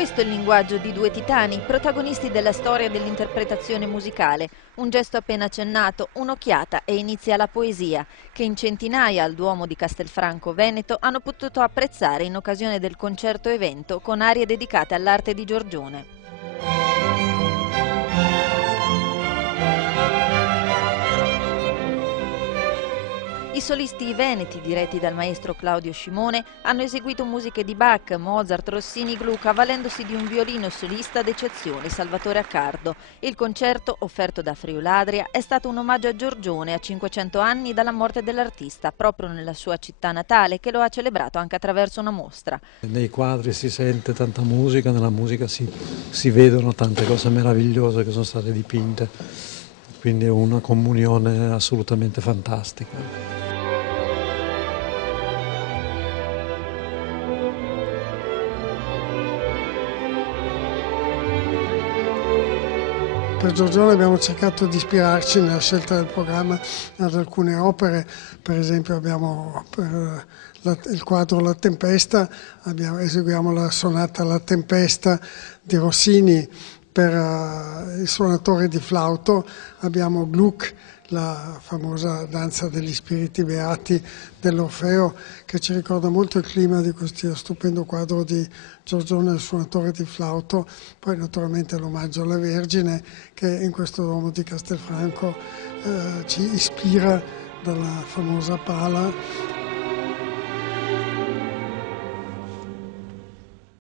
Questo è il linguaggio di due titani, protagonisti della storia dell'interpretazione musicale. Un gesto appena accennato, un'occhiata e inizia la poesia, che in centinaia al Duomo di Castelfranco Veneto hanno potuto apprezzare in occasione del concerto evento con arie dedicate all'arte di Giorgione. I solisti veneti, diretti dal maestro Claudio Scimone, hanno eseguito musiche di Bach, Mozart, Rossini, Gluck, avvalendosi di un violino solista d'eccezione, Salvatore Accardo. Il concerto, offerto da Friuladria, è stato un omaggio a Giorgione a 500 anni dalla morte dell'artista, proprio nella sua città natale, che lo ha celebrato anche attraverso una mostra. Nei quadri si sente tanta musica, nella musica si vedono tante cose meravigliose che sono state dipinte, quindi è una comunione assolutamente fantastica. Per Giorgione abbiamo cercato di ispirarci nella scelta del programma ad alcune opere, per esempio abbiamo per il quadro La Tempesta, eseguiamo la sonata La Tempesta di Rossini per il suonatore di flauto, abbiamo Gluck, la famosa danza degli spiriti beati dell'Orfeo, che ci ricorda molto il clima di questo stupendo quadro di Giorgione, il suonatore di flauto. Poi naturalmente l'omaggio alla Vergine, che in questo Duomo di Castelfranco ci ispira dalla famosa pala